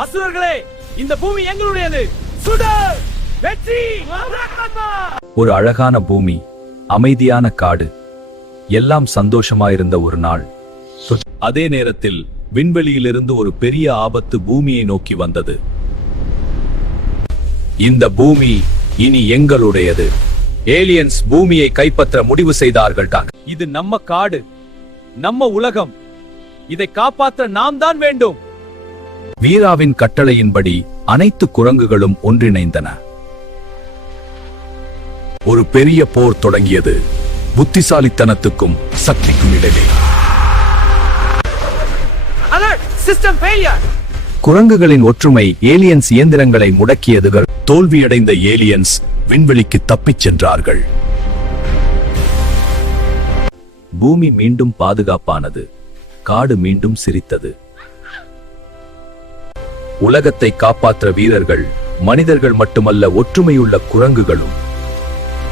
அசுரர்களே, இந்த பூமி எங்களுடையது. சுடர் வெற்றி. ஒரு அழகான பூமி, அமைதியான காடு, எல்லாம் சந்தோஷமாயிருந்த ஒரு நாள். அதே நேரத்தில் விண்வெளியிலிருந்து ஒரு பெரிய ஆபத்து பூமியை நோக்கி வந்தது. இந்த பூமி இனி எங்களுடையது. ஏலியன்ஸ் பூமியை கைப்பற்ற முடிவு செய்தார்கள். இது நம்ம காடு, நம்ம உலகம். இதை காப்பாற்ற நாம் தான் வேண்டும். வீராவின் கட்டளையின்படி அனைத்து குரங்குகளும் ஒன்றிணைந்தன. ஒரு பெரிய போர் தொடங்கியது. புத்திசாலித்தனத்துக்கும் சக்திக்கும் இடையே. System failure. குரங்குகளின் ஒற்றுமை ஏலியன்ஸ் இயந்திரங்களை முடக்கியது. தோல்வியடைந்த ஏலியன்ஸ் விண்வெளிக்கு தப்பிச் சென்றார்கள். பூமி மீண்டும் பாதுகாப்பானது. காடு மீண்டும் சிரித்தது. உலகத்தை காப்பாற்ற வீரர்கள், மனிதர்கள் மட்டுமல்ல, ஒற்றுமையுள்ள குரங்குகளும்